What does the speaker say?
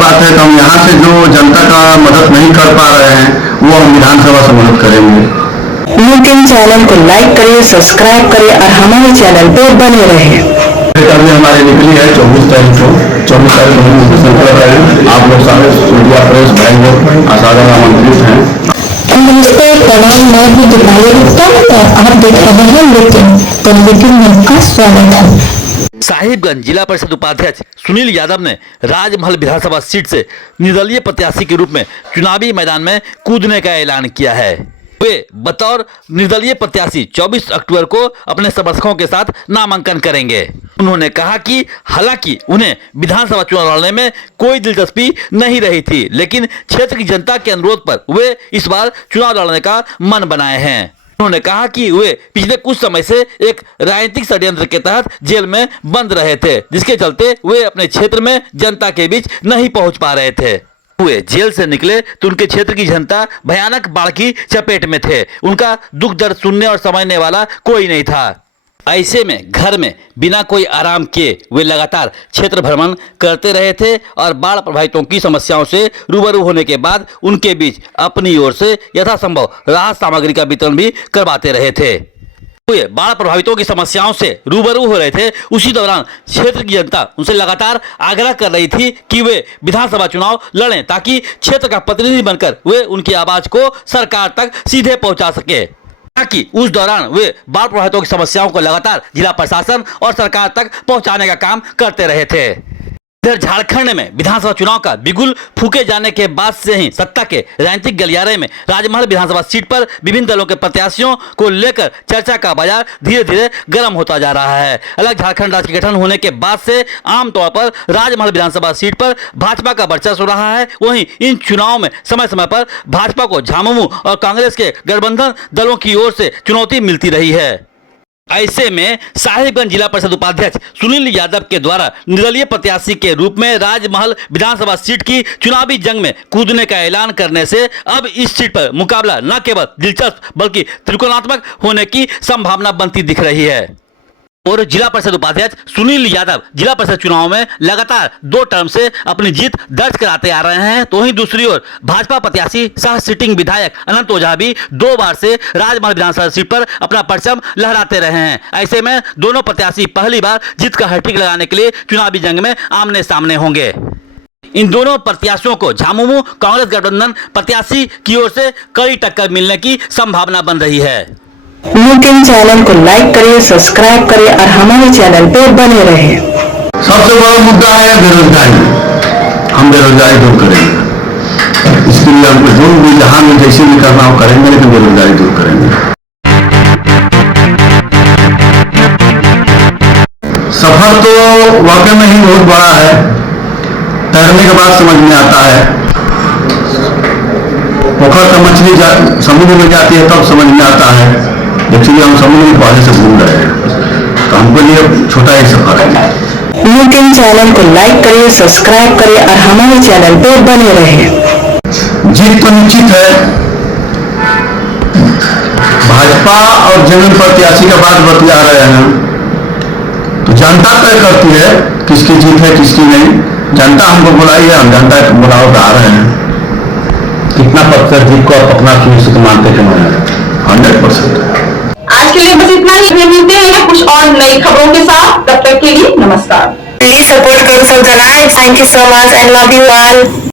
बात है कि हम यहाँ से जो जनता का मदद नहीं कर पा रहे हैं वो हम विधानसभा से मदद करेंगे। लेकिन चैनल को लाइक करिए, सब्सक्राइब करिए और हमारे चैनल पर बने रहिए। अभी हमारी निकली है 24 तारीख को हम घोषणा कर रहे हैं। आप लोग सारे मीडिया प्रेस भाई लोग असाधारण आमंत्रित हैं। नमस्ते, प्रणाम, मैं भी दिवाली गुप्ता और आप देख रहे हैं लेकिन में आपका स्वागत है। साहिबगंज जिला परिषद उपाध्यक्ष सुनील यादव ने राजमहल विधानसभा सीट से निर्दलीय प्रत्याशी के रूप में चुनावी मैदान में कूदने का ऐलान किया है। वे बतौर निर्दलीय प्रत्याशी 24 अक्टूबर को अपने समर्थकों के साथ नामांकन करेंगे। उन्होंने कहा कि हालांकि उन्हें विधानसभा चुनाव लड़ने में कोई दिलचस्पी नहीं रही थी, लेकिन क्षेत्र की जनता के अनुरोध पर वे इस बार चुनाव लड़ने का मन बनाए हैं। उन्होंने कहा कि वे पिछले कुछ समय से एक राजनीतिक षड्यंत्र के तहत जेल में बंद रहे थे, जिसके चलते वे अपने क्षेत्र में जनता के बीच नहीं पहुंच पा रहे थे। वे जेल से निकले तो उनके क्षेत्र की जनता भयानक बाढ़ की चपेट में थे। उनका दुख दर्द सुनने और समझने वाला कोई नहीं था। ऐसे में घर में बिना कोई आराम किए वे लगातार क्षेत्र भ्रमण करते रहे थे और बाढ़ प्रभावितों की समस्याओं से रूबरू होने के बाद उनके बीच अपनी ओर से यथासंभव राहत सामग्री का वितरण भी करवाते रहे थे। वे बाढ़ प्रभावितों की समस्याओं से रूबरू हो रहे थे। उसी दौरान क्षेत्र की जनता उनसे लगातार आग्रह कर रही थी कि वे विधानसभा चुनाव लड़ें, ताकि क्षेत्र का प्रतिनिधि बनकर वे उनकी आवाज को सरकार तक सीधे पहुंचा सके। ताकि उस दौरान वे बाढ़ प्रभावितों की समस्याओं को लगातार जिला प्रशासन और सरकार तक पहुंचाने का काम करते रहे थे। इधर झारखंड में विधानसभा चुनाव का बिगुल फूके जाने के बाद से ही सत्ता के राजनीतिक गलियारे में राजमहल विधानसभा सीट पर विभिन्न दलों के प्रत्याशियों को लेकर चर्चा का बाजार धीरे धीरे गर्म होता जा रहा है। अलग झारखंड राज्य के गठन होने के बाद से आमतौर पर राजमहल विधानसभा सीट पर भाजपा का वर्चस्व रहा है। वहीं इन चुनाव में समय समय पर भाजपा को झामुमो और कांग्रेस के गठबंधन दलों की ओर से चुनौती मिलती रही है। ऐसे में साहिबगंज जिला परिषद उपाध्यक्ष सुनील यादव के द्वारा निर्दलीय प्रत्याशी के रूप में राजमहल विधानसभा सीट की चुनावी जंग में कूदने का ऐलान करने से अब इस सीट पर मुकाबला न केवल दिलचस्प बल्कि त्रिकोणात्मक होने की संभावना बनती दिख रही है। और जिला परिषद उपाध्यक्ष सुनील यादव जिला परिषद चुनाव में लगातार 2 टर्म से अपनी जीत दर्ज कराते आ रहे हैं, तो वहीं दूसरी ओर भाजपा प्रत्याशी सह सिटिंग विधायक अनंत ओझा भी 2 बार से राजमहल विधानसभा सीट पर अपना परचम लहराते रहे हैं। ऐसे में दोनों प्रत्याशी पहली बार जीत का हैट्रिक लगाने के लिए चुनावी जंग में आमने सामने होंगे। इन दोनों प्रत्याशियों को झामुमो कांग्रेस गठबंधन प्रत्याशी की ओर से कड़ी टक्कर मिलने की संभावना बन रही है। लेकिन चैनल को लाइक करिए, सब्सक्राइब करिए और हमारे चैनल पर बने रहिए। सबसे बड़ा मुद्दा है बेरोजगारी। हम बेरोजगारी दूर करेंगे। इसके लिए हमको जो भी जहां में जैसे भी करना हो करेंगे, लेकिन बेरोजगारी दूर करेंगे। सफर तो वाकई में ही बहुत बड़ा है। तैरने के बाद समझ में आता है। पोखर का मछली समुद्र में जाती है तब समझ में आता है। एक्चुअली हम समुद्र में पहले से घूम रहे हैं, तो हमको लिए छोटा ही सफर है। लेकिन चैनल को लाइक करिए, सब्सक्राइब करिए और हमारे चैनल पर बने रहिए। जीत तो निश्चित है। भाजपा और जमीन प्रत्याशी का बात बतिया रहे हैं, तो जनता तय करती है किसकी जीत है किसकी नहीं। जनता हमको बुलाई है, हम जनता के बुलाव आ रहे हैं। कितना प्रतिशत जीत को आप अपना सुनिश्चित मानते हैं? 100%। आज के लिए बस इतना ही। मिलते हैं कुछ और नई खबरों के साथ। तब तक के लिए नमस्कार। प्लीज सपोर्ट करो for the life. Thank you so much. I love you all.